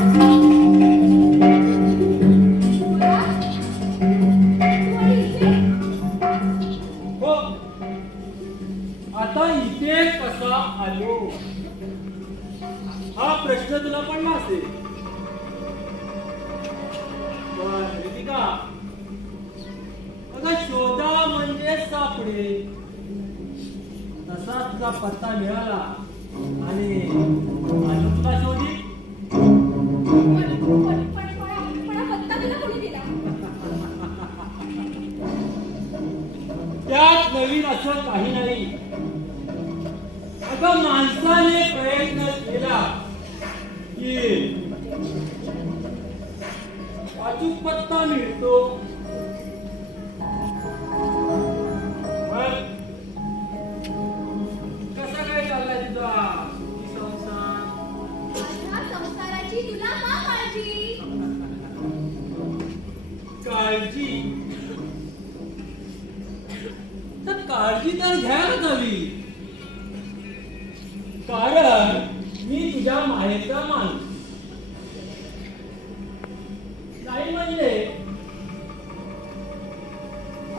हो आता इथे कसा आलो? हा प्रश्न तुला पण रितिका अगं शोधा म्हणजे सापडे. तसा तुझा पत्ता मिळाला. आणि तुला शोधी? असं काही नाही. आता माणसाने प्रयत्न केला की अचूक पत्ता मिळतो. काळजी तर घ्यायलाच हवी कारण मी तुझ्या माहेरचा माणूस. नाही म्हणले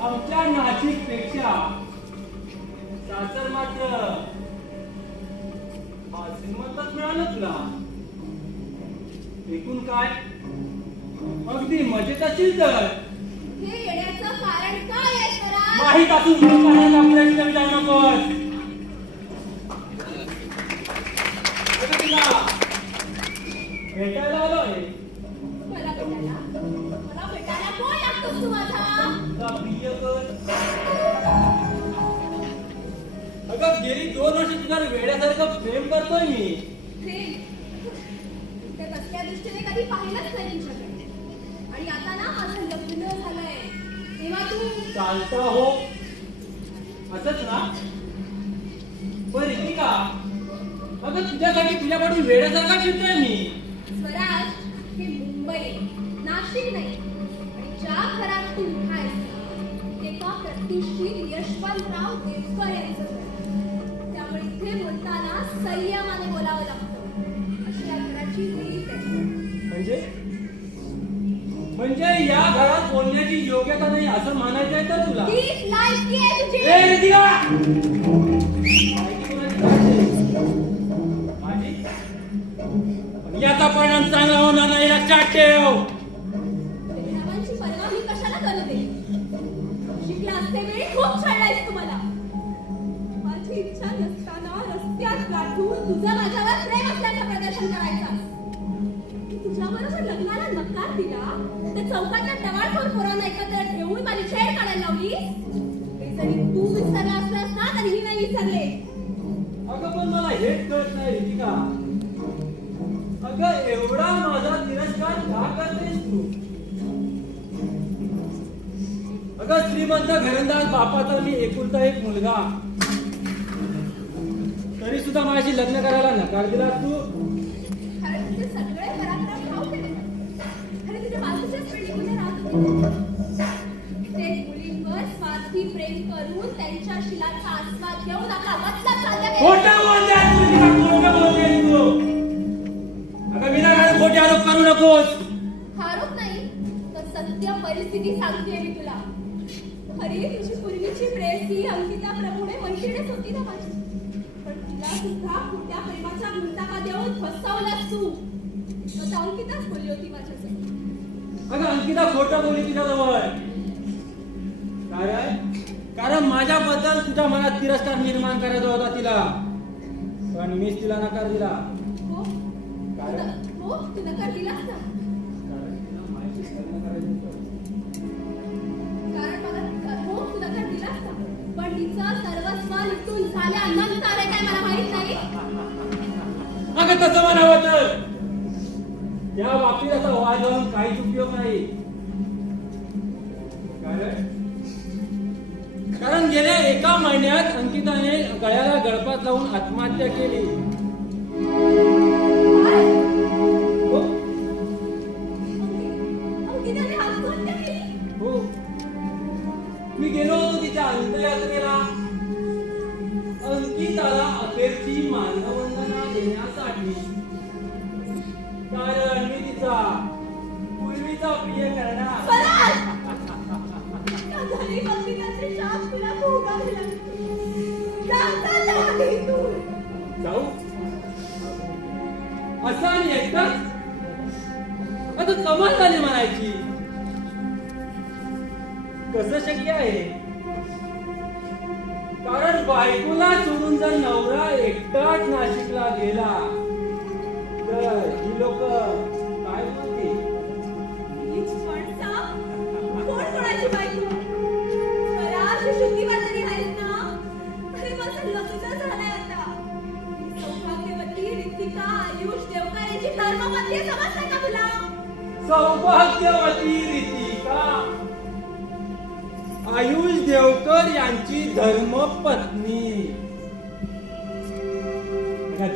आमच्या नाशिकपेक्षा सासर मात्र श्रीमंतच मिळालं ना. एकूण काय? अगदी मजेत असेल तर. माहीत असून लोकांना आपल्याला विचारू नकोस भेटायला अगं गेली दोन वर्ष तुझ्या वेड्यासारखं प्रेम करतोय मी. दृष्टीने कधी पाहिलंच नाही आणि आता ना माझं लग्न झालंय. तेव्हा तू चालता हो असंच ना? पण रितिका? अगं तुझ्यासाठी तुझ्याकडून वेड्यासारखा फिरतोय मी. स्वराज हे मुंबई नाशिक नाही. आणि ज्या घरात तू राहायस ते का प्रतिष्ठित यशवंतराव देवकर यांचं घर. त्यामुळे इथे बोलताना संयमाने बोलावं लागतं. अशी या घराची रीत आहे म्हणजे? म्हणजे या घरात बोलण्याची योग्यता नाही असं म्हणायचं आहे तर तुला? हीच लायकी आहे तुझी ए रितिका! माहिती कोणाची काढते? माझी? पण याचा परिणाम चांगला होणार नाही लक्षात ठेव. परिणामांची पर्वा मी कशाला करू दे? शिकला असते वेळी खूप छळलायस तुम्हाला. माझी इच्छा नसताना रस्त्यात गाठून तुझं अगं श्रीमंत घरंदाज बापाचा मी एकुलता एक मुलगा. तरी सुद्धा माझ्याशी लग्न करायला नकार दिला तू? प्रेम करून त्यांच्या शिलाचा आस्वाद खोटे आरोप करू नकोस. आरोप नाही तर सत्य परिस्थिती सांगते खरी तुझी पूर्वीची प्रेयसी अंकिता प्रभूने मैत्रीणच होती ना माझी. पण तिला सुद्धा खोट्या प्रेमाच्या गुंताका देऊन फसवलंस तू. आता अंकिताच बोलली होती माझ्यासोबत अगं अंकिता खोटं बोलली तुझ्याजवळ कारण कारण माझ्याबद्दल तुझ्या मनात तिरस्कार निर्माण करायचा होता तिला. पण मीच तिला नकार दिला. हो? कारण हो? तू नकार दिलास ना? अगं तसं म्हणावं तर? त्या बाबतीत आता वाद घालून काहीच उपयोग नाही. कारण? गेल्या एका महिन्यात अंकिताने गळ्याला गळपात लावून आत्महत्या केली. हो? हो. मी गेलो होतो तिच्या अंत्ययात्रेला गीताला अखेरची मानवंदना देण्यासाठी. कारण मी तिचा पूर्वीचा प्रिय करणार. जाऊ. असं आणि एकदाच आता कमाल झाली म्हणायची. कसं शक्य आहे? कारण बायकोला सोडून जर नवरा एकटाच नाशिकला गेला तर ही लोक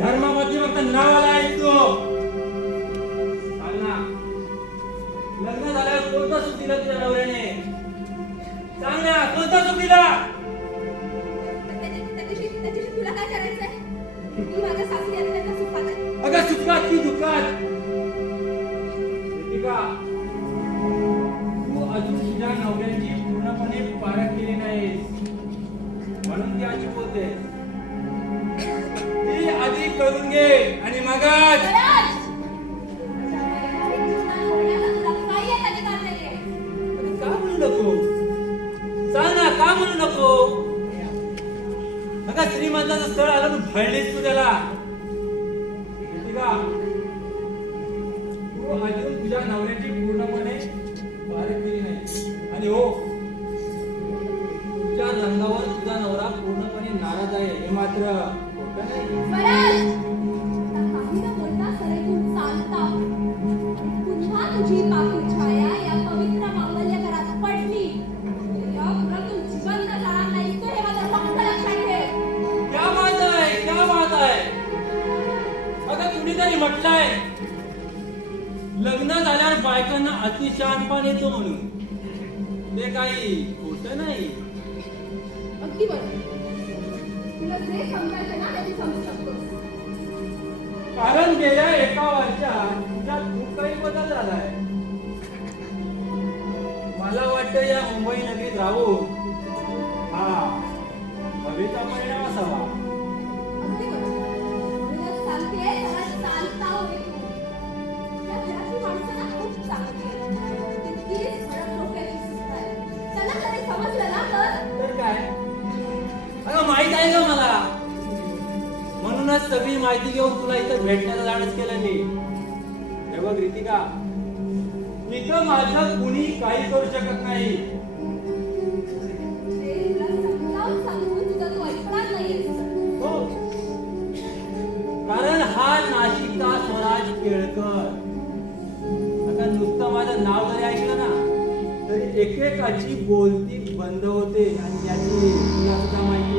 धर्मामध्ये फक्त नावाला ऐकतो. सांग लग्न झाल्यावर कोणता सुख दिला तुझ्या नवऱ्याने? सांग ना कोणता सुख दिला अगं सुखात की दुःखात? तू अजून तुझ्या नवऱ्याची पूर्णपणे पारख केली नाहीस. म्हणून ती अशी बोलते करून घे आणि मगच. का म्हणू नको? चाल ना का म्हणू नको? अगं श्रीमंताचं स्थळ आलं तू भळलीस तू त्याला. बायकांना अतिशहाणपण येतो म्हणून ते काही खोट नाही. अगदी बरोबर. तुला जे समजायचं ना ते तू समजू शकतोस. कारण गेल्या एका वर्षात तुझ्यात खूप काही बदल झालाय. मला वाटतं या मुंबई नगरीत राहून हा. माहीत आहे का मला? म्हणूनच सगळी माहिती घेऊन तुला इथं भेटण्याचं धाडस केलं मी. हे बघ रितिका. इथं माझं कुणी काही करू शकत नाही. हो. कारण हा नाशिकचा स्वराज केळकर. आता नुसतं माझं नाव जरी ऐकलं ना तरी एकेकाची बोलती बंद होते. आणि याची सुद्धा माहिती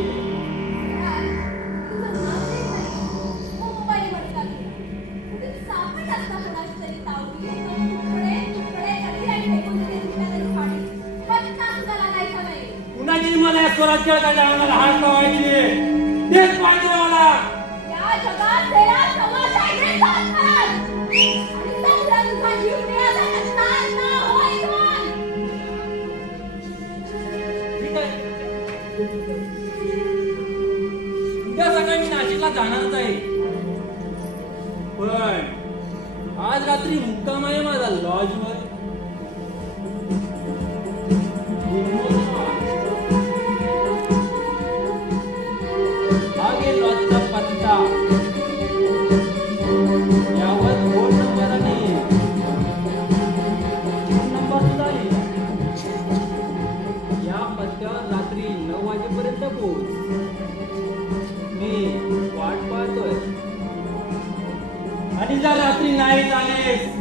स्वराज केळकरच्या अंगाला हात लावायची. तेच पाहिजे मला या जगात तेरा समाज आहे सांगतात. आणि समजा तुझा जीव मिळाला तर ना होय इथून. ठीक आहे. उद्या सकाळी मी नाशिकला जाणारच आहे. पण आज रात्री मुक्काम आहे माझा लॉजवर वाजेपर्यंत मी वाट पाहतोय. आणि जर रात्री नाही झालेस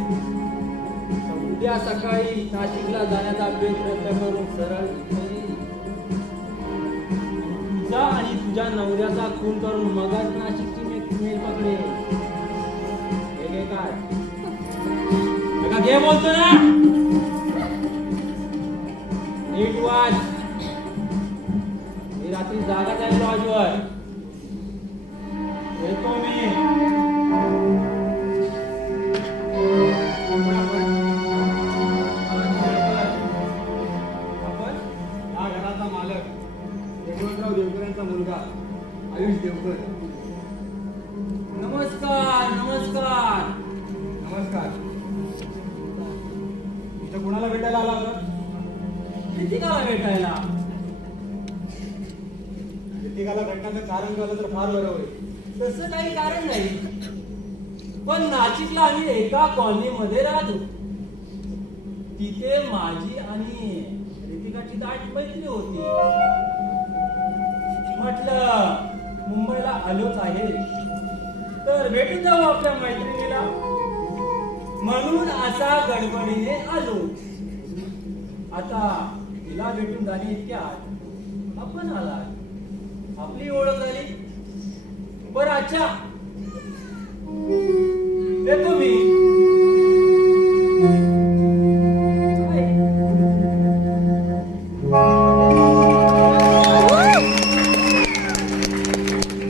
उद्या सकाळी नाशिकला जाण्याचा बेत रद्द करून सरळ तुझा आणि तुझ्या नवऱ्याचा खून करून मगच नाशिकची मी मेल पकडे हे काय? घे बोलतो ना. मी रात्री आहे लॉजवर येतो मी. आपण- आपण हा घराचा मालक. यशवंतराव देवकर यांचा मुलगा. आयुष देवकर. झालं तर फार बरं होईल. तसं काही कारण नाही. पण नाशिकला आम्ही एका कॉलनी मध्ये राहतो. तिथे माझी आणि रितिकाची दाट मैत्री होती. म्हटलं मुंबईला आलोच आहे. तर भेटून जाऊ आपल्या मैत्रिणीला. म्हणून असा गडबडीने आलो. आता तिला भेटून जाणे इतक्यात. आपण आला आपली ओळख झाली. बरं अच्छा येतो मी